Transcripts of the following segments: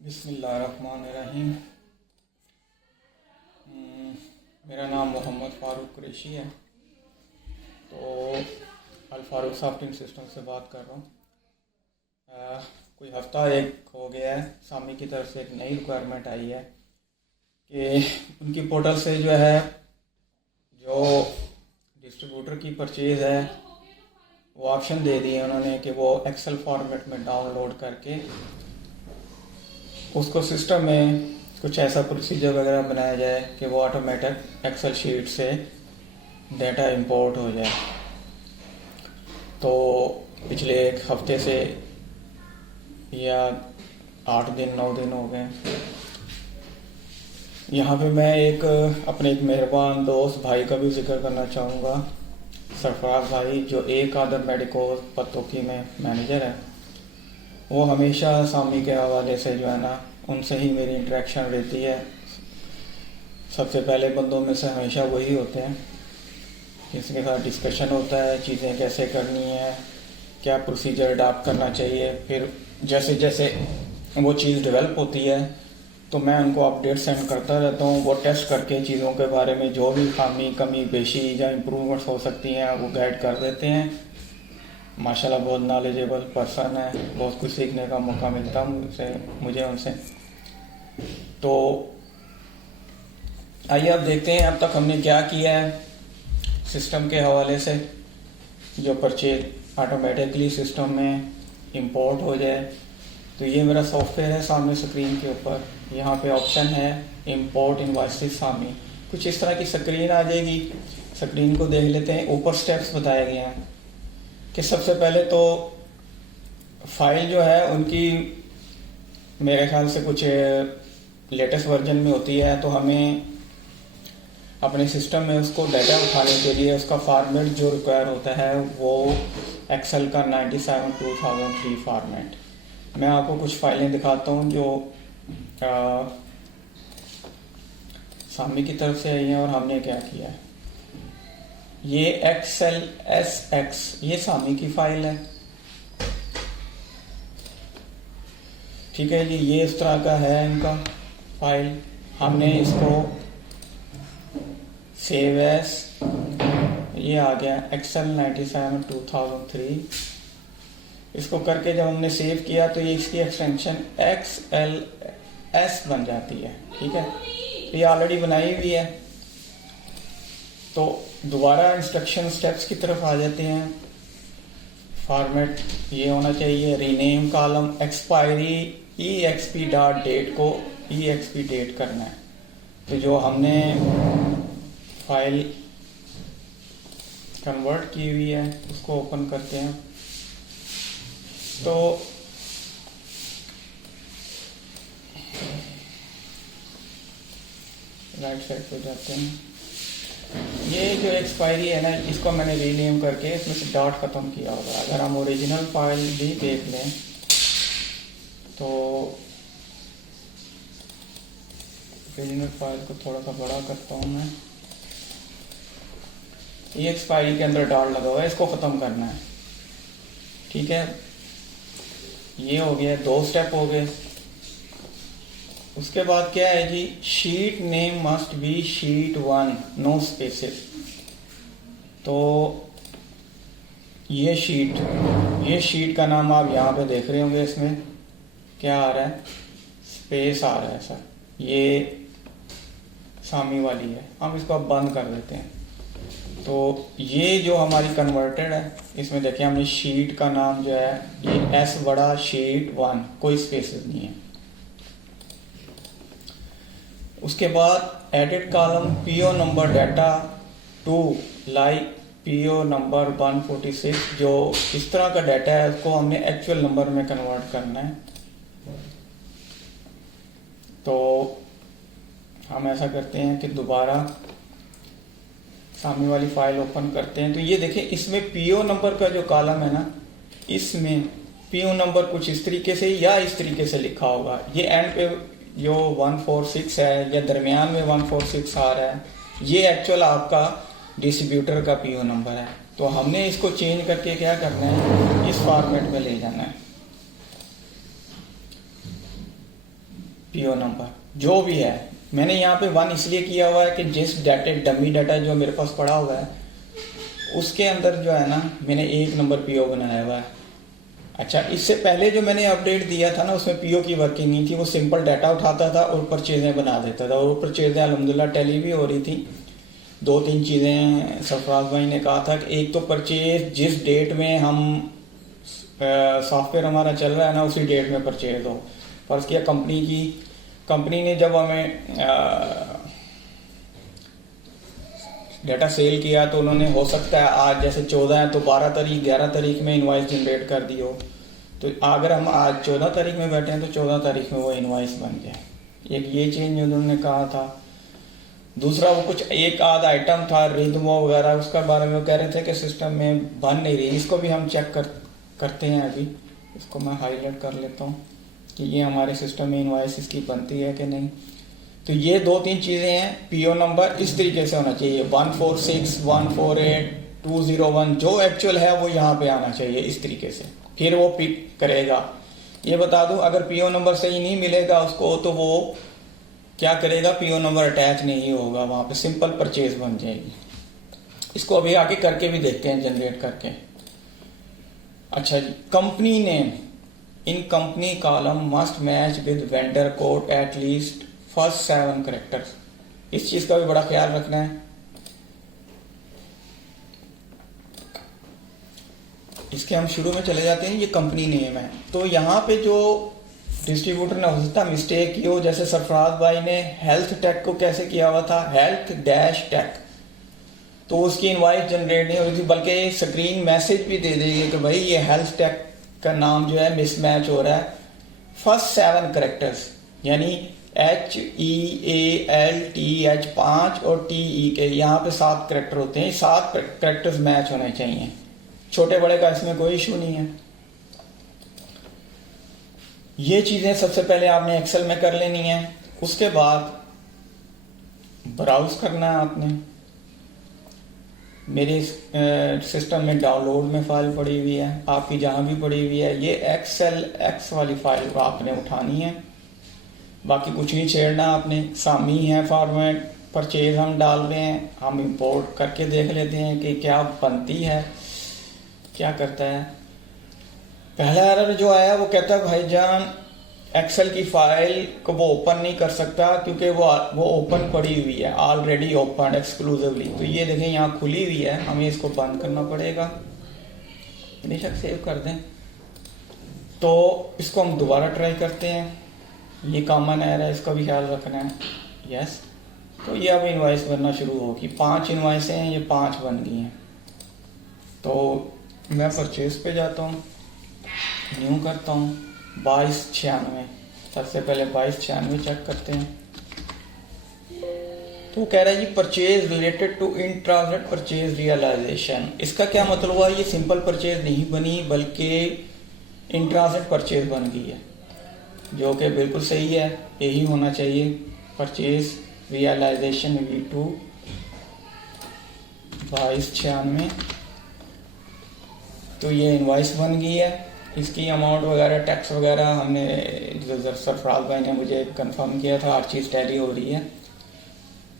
बिस्मिल्लाहिर्रहमानिर्रहीम। मेरा नाम मोहम्मद फ़ारूक कुरैशी है। तो अल फ़ारूक सॉफ्टवेयर सिस्टम से बात कर रहा हूँ। कोई हफ़्ता एक हो गया है, सामी की तरफ से एक नई रिक्वायरमेंट आई है कि उनकी पोर्टल से जो है जो डिस्ट्रीब्यूटर की परचेज़ है वो ऑप्शन दे दिए उन्होंने कि वो एक्सेल फॉर्मेट में डाउनलोड करके उसको सिस्टम में कुछ ऐसा प्रोसीजर वगैरह बनाया जाए कि वो ऑटोमेटिक एक्सेल शीट से डेटा इंपोर्ट हो जाए। तो पिछले एक हफ्ते से या 8 दिन 9 दिन हो गए। यहाँ पे मैं अपने एक मेहरबान दोस्त भाई का भी जिक्र करना चाहूँगा, सरफराज भाई, जो एक आदर मेडिको पत्तोकी में मैनेजर है। वो हमेशा सामी के हवाले से जो है ना, उनसे ही मेरी इंटरेक्शन रहती है। सबसे पहले बंदों में से हमेशा वही होते हैं जिसके साथ डिस्कशन होता है, चीज़ें कैसे करनी है, क्या प्रोसीजर अडॉप्ट करना चाहिए। फिर जैसे जैसे वो चीज़ डेवलप होती है तो मैं उनको अपडेट सेंड करता रहता हूँ। वो टेस्ट करके चीज़ों के बारे में जो भी खामी कमी पेशी या इम्प्रूवमेंट्स हो सकती हैं वो गाइड कर देते हैं। माशाल्लाह बहुत नॉलेजेबल पर्सन है, बहुत कुछ सीखने का मौका मिलता मुझे उनसे। तो आइए अब देखते हैं अब तक हमने क्या किया है सिस्टम के हवाले से, जो परचेज ऑटोमेटिकली सिस्टम में इंपोर्ट हो जाए। तो ये मेरा सॉफ्टवेयर है सामने स्क्रीन के ऊपर। यहाँ पे ऑप्शन है इंपोर्ट इनवॉइसेस सामने, कुछ इस तरह की स्क्रीन आ जाएगी। स्क्रीन को देख लेते हैं। ऊपर स्टेप्स बताए गए हैं कि सबसे पहले तो फाइल जो है उनकी मेरे ख्याल से कुछ लेटेस्ट वर्जन में होती है, तो हमें अपने सिस्टम में उसको डाटा उठाने के लिए उसका फॉर्मेट जो रिक्वायर होता है वो एक्सेल का 97/2003 फॉर्मेट। मैं आपको कुछ फाइलें दिखाता हूँ जो सामी की तरफ से आई हैं और हमने क्या किया है। ये एक्सेल SX ये सामी की फाइल है, ठीक है जी। ये इस तरह का है इनका फाइल। हमने इसको सेव एस, ये आ गया एक्सेल 97/2003। इसको करके जब हमने सेव किया तो ये इसकी एक्सटेंशन XLS बन जाती है, ठीक है। तो ये ऑलरेडी बनाई हुई है। तो दोबारा इंस्ट्रक्शन स्टेप्स की तरफ आ जाते हैं। फॉर्मेट ये होना चाहिए, रीनेम कॉलम एक्सपायरी EXP.date को EXP डेट करना है। तो जो हमने फाइल कन्वर्ट की हुई है उसको ओपन करते हैं। तो राइट साइड पे जाते हैं। ये जो एक्सपायरी है ना, इसको मैंने रीनेम करके इसमें से डॉट ख़त्म किया होगा। अगर हम ओरिजिनल फाइल भी देख लें तो ओरिजिनल फाइल को थोड़ा सा बड़ा करता हूँ मैं। ये एक्सपायरी के अंदर डॉट लगा हुआ है, इसको ख़त्म करना है, ठीक है। ये हो गया, 2 स्टेप हो गए। उसके बाद क्या है जी, sheet name must be sheet 1, no spaces. तो ये शीट का नाम आप यहाँ पे देख रहे होंगे। इसमें क्या आ रहा है, स्पेस आ रहा है सर। ये सामी वाली है, हम इसको अब बंद कर देते हैं। तो ये जो हमारी कन्वर्टेड है, इसमें देखिए हमने शीट का नाम जो है ये S बड़ा शीट 1, कोई स्पेसेस नहीं है। उसके बाद edit column PO number data to like PO number 146, जो इस तरह का डाटा है उसको हमने एक्चुअल नंबर में कन्वर्ट करना है। तो हम ऐसा करते हैं कि दोबारा सामने वाली फाइल ओपन करते हैं। तो ये देखिए इसमें PO नंबर का जो कॉलम है ना, इसमें PO नंबर कुछ इस तरीके से या इस तरीके से लिखा होगा। ये एंड पे जो 146 है या दरमियान में 146 आ रहा है, ये एक्चुअल आपका डिस्ट्रीब्यूटर का PO नंबर है। तो हमने इसको चेंज करके क्या करना है, इस फॉर्मेट में ले जाना है। पीओ नंबर जो भी है। मैंने यहाँ पे 1 इसलिए किया हुआ है कि जिस डाटा डमी डाटा जो मेरे पास पड़ा हुआ है उसके अंदर जो है ना मैंने 1 नंबर पीओ बनाया हुआ है। अच्छा, इससे पहले जो मैंने अपडेट दिया था ना उसमें पीओ की वर्किंग नहीं थी, वो सिंपल डाटा उठाता था और परचेजें बना देता था, और परचेजें अल्हम्दुलिल्लाह टैली भी हो रही थी। 2-3 चीज़ें सरफराज भाई ने कहा था कि एक तो परचेज जिस डेट में हम सॉफ्टवेयर हमारा चल रहा है ना उसी डेट में परचेज हो। फर्ज किया कंपनी ने जब हमें डाटा सेल किया तो उन्होंने हो सकता है आज जैसे 14 है तो 12 तारीख 11 तारीख में इनवाइस जनरेट कर दी हो। तो अगर हम आज 14 तारीख में बैठे हैं तो 14 तारीख में वो इनवाइस बन जाए। एक ये चेंज उन्होंने कहा था। दूसरा वो कुछ एक आध आइटम था रिदमो वगैरह, उसका बारे में कह रहे थे कि सिस्टम में बन नहीं रही। इसको भी हम चेक करते हैं। अभी इसको मैं हाईलाइट कर लेता हूँ कि ये हमारे सिस्टम में इनवाइस इसकी बनती है कि नहीं। तो ये 2-3 चीज़ें हैं। पीओ नंबर इस तरीके से होना चाहिए 1461482001 जो एक्चुअल है वो यहाँ पे आना चाहिए इस तरीके से, फिर वो पिक करेगा। ये बता दूं अगर पीओ नंबर सही नहीं मिलेगा उसको तो वो क्या करेगा, पीओ नंबर अटैच नहीं होगा, वहां पे सिंपल परचेज बन जाएगी। इसको अभी आगे करके भी देखते हैं जनरेट करके। अच्छा जी, company name in company column must match with vendor code at least first 7 characters. इस चीज का भी बड़ा ख्याल रखना है। इसके हम शुरू में चले जाते हैं। ये कंपनी नेम है तो यहाँ पे जो डिस्ट्रीब्यूटर ने हो सकता मिस्टेक की हो, जैसे सरफराज भाई ने हेल्थ टेक को कैसे किया हुआ था हेल्थ डैश टेक, तो उसकी इनवाइस जनरेट नहीं हो रही थी बल्कि स्क्रीन मैसेज भी दे देगी कि भाई ये हेल्थ टेक का नाम जो है मिसमैच हो रहा है। फर्स्ट 7 कैरेक्टर्स यानी HEALTH 5 और TEK यहाँ पे 7 कैरेक्टर होते हैं। 7 कैरेक्टर्स मैच होने चाहिए। छोटे बड़े का इसमें कोई इशू नहीं है। ये चीजें सबसे पहले आपने एक्सेल में कर लेनी है। उसके बाद ब्राउज करना है आपने। मेरे सिस्टम में डाउनलोड में फाइल पड़ी हुई है, आपकी जहां भी पड़ी हुई है। ये एक्सेल एक्स वाली फाइल आपने उठानी है, बाकी कुछ नहीं छेड़ना आपने। सामी है फॉर्मेट, परचेज हम डाल रहे हैं, हम इंपोर्ट करके देख लेते हैं कि क्या बनती है, क्या करता है। पहला एरर जो आया वो कहता है भाईजान एक्सेल की फाइल को वो ओपन नहीं कर सकता क्योंकि वो ओपन पड़ी हुई है, ऑलरेडी ओपन एक्सक्लूसिवली। तो ये देखें यहाँ खुली हुई है, हमें इसको बंद करना पड़ेगा। बेशक सेव कर दें। तो इसको हम दोबारा ट्राई करते हैं। ये कॉमन एरर है, इसका भी ख्याल रखना है। यस, तो ये अब इनवाइस बनना शुरू होगी। 5 इनवाइसें हैं, ये 5 बन गई हैं। तो मैं परचेज पे जाता हूँ, न्यू करता हूँ 2296। सबसे पहले 2296 चेक करते हैं। तो कह रहा है जी purchase related to in transit purchase realisation. इसका क्या मतलब हुआ, ये सिंपल परचेज नहीं बनी बल्कि इन ट्रांजिट परचेज बन गई है, जो कि बिल्कुल सही है, यही होना चाहिए। Purchase realisation V2 2296। तो ये इनवाइस बन गई है। इसकी अमाउंट वगैरह टैक्स वगैरह हमने जो सरफराज भाई ने मुझे कंफर्म किया था, हर चीज़ टैली हो रही है।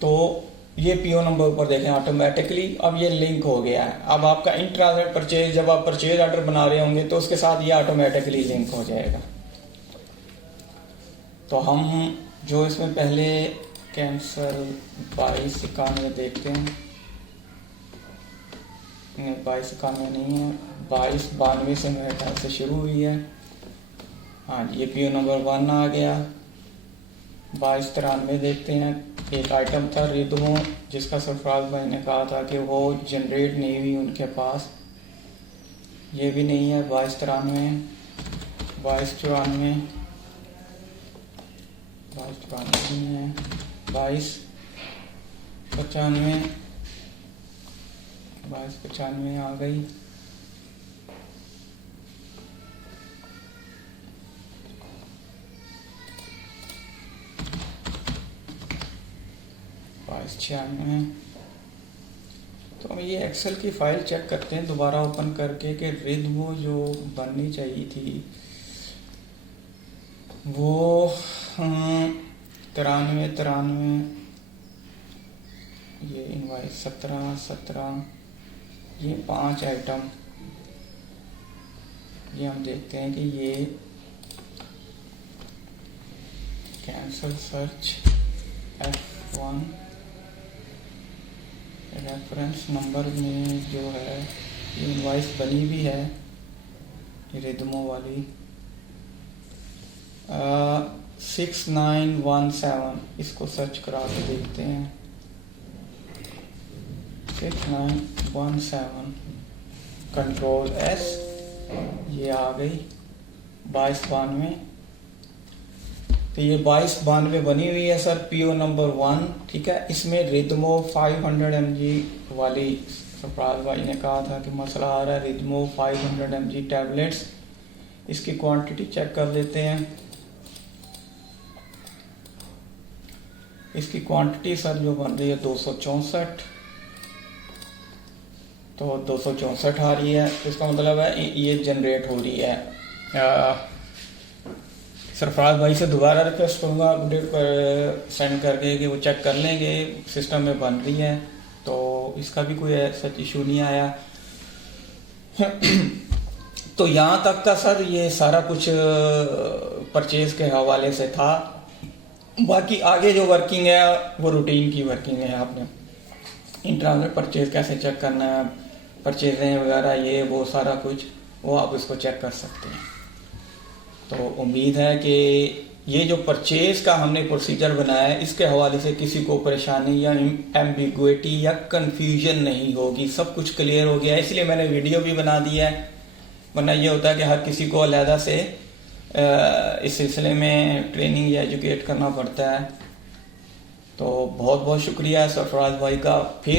तो ये पीओ नंबर ऊपर देखें ऑटोमेटिकली अब ये लिंक हो गया है। अब आपका इन ट्रांजिट परचेज जब आप परचेज ऑर्डर बना रहे होंगे तो उसके साथ ये ऑटोमेटिकली लिंक हो जाएगा। तो हम जो इसमें पहले कैंसल 2291 देखते हैं, 2291 नहीं है, 2292 से मेरे ख्याल से शुरू हुई है। हाँ जी, ये पीओ नंबर 1 आ गया। 2293 देखते हैं। एक आइटम था रिदमो जिसका सरफराज भाई ने कहा था कि वो जनरेट नहीं हुई उनके पास, ये भी नहीं है। 2293 2294 नहीं है। 2295 2295 आ गई। तो हम ये एक्सेल की फाइल चेक करते हैं दोबारा ओपन करके कि रिदमो जो बननी चाहिए थी वो 93 ये इनवाइस 17 ये 5 आइटम, ये हम देखते हैं कि ये cancel search F1 reference number में जो है ये इनवाइस बनी भी है रिदमो वाली 6917, इसको सर्च करा के देखते हैं। 6917 कंट्रोल S, ये आ गई 2292। तो ये 2292 बनी हुई है सर, PO नंबर 1, ठीक है। इसमें रिदमो 500 mg वाली, सरफराज भाई ने कहा था कि मसला आ रहा है रिदमो 500 mg टैबलेट्स, इसकी क्वांटिटी चेक कर लेते हैं। इसकी क्वांटिटी सर जो बन रही है 264, तो 264 आ रही है, तो इसका मतलब है ये जनरेट हो रही है। सरफराज भाई से दोबारा रिक्वेस्ट करूँगा अपडेट पर सेंड करके कि वो चेक कर लेंगे, सिस्टम में बन रही है, तो इसका भी कोई सच इशू नहीं आया। तो यहाँ तक का सर ये सारा कुछ परचेज के हवाले से था। बाकी आगे जो वर्किंग है वो रूटीन की वर्किंग है। आपने इंटरनल परचेज कैसे चेक करना है, परचेजें वगैरह ये वो सारा कुछ वो आप इसको चेक कर सकते हैं। तो उम्मीद है कि ये जो परचेज का हमने प्रोसीजर बनाया है इसके हवाले से किसी को परेशानी या एम्बिगुइटी या कंफ्यूजन नहीं होगी, सब कुछ क्लियर हो गया है। इसलिए मैंने वीडियो भी बना दी है, वरना ये होता है कि हर किसी को अलहदा से इस सिलसिले में ट्रेनिंग या एजुकेट करना पड़ता है। तो बहुत बहुत शुक्रिया सरफराज भाई का। फिर